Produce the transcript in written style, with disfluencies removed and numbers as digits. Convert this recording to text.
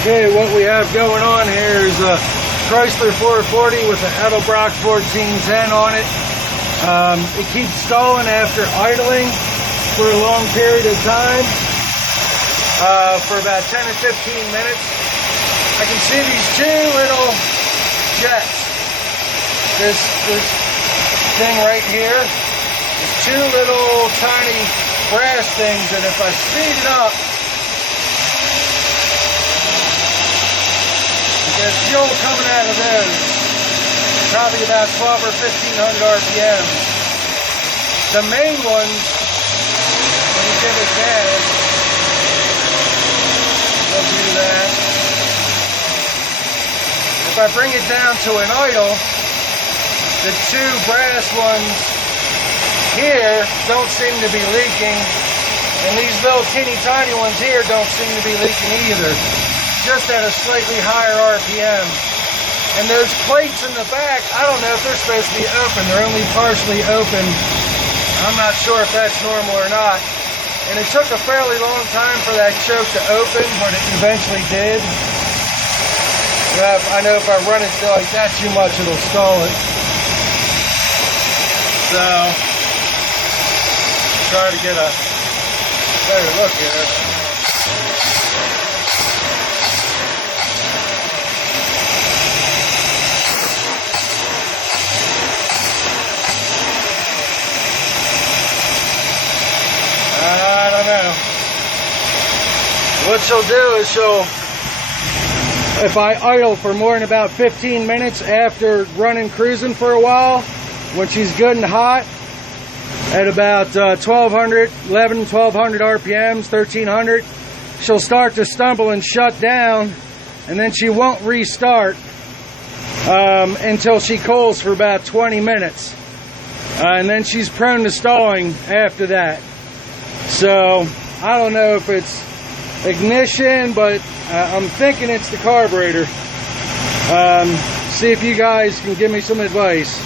Okay, what we have going on here is a Chrysler 440 with an Edelbrock 1410 on it. It keeps stalling after idling for a long period of time, for about 10 to 15 minutes. I can see these two little jets. This thing right here is two little tiny brass things, and if I speed it up, there's fuel coming out of those, probably about 12 or 1500 RPM. The main ones, when you give it gas, we'll do that. If I bring it down to an idle, the two brass ones here don't seem to be leaking, and these little teeny tiny ones here don't seem to be leaking either. Just at a slightly higher RPM. And those plates in the back, I don't know if they're supposed to be open. They're only partially open. I'm not sure if that's normal or not. And it took a fairly long time for that choke to open, but it eventually did. I know if I run it like that too much, it'll stall it. So, try to get a better look at it. I don't know. What she'll do is if I idle for more than about 15 minutes after cruising for a while, when she's good and hot, at about 1200 RPMs, 1300, she'll start to stumble and shut down, and then she won't restart until she cools for about 20 minutes. And then she's prone to stalling after that. So, I don't know if it's ignition, but I'm thinking it's the carburetor. See if you guys can give me some advice.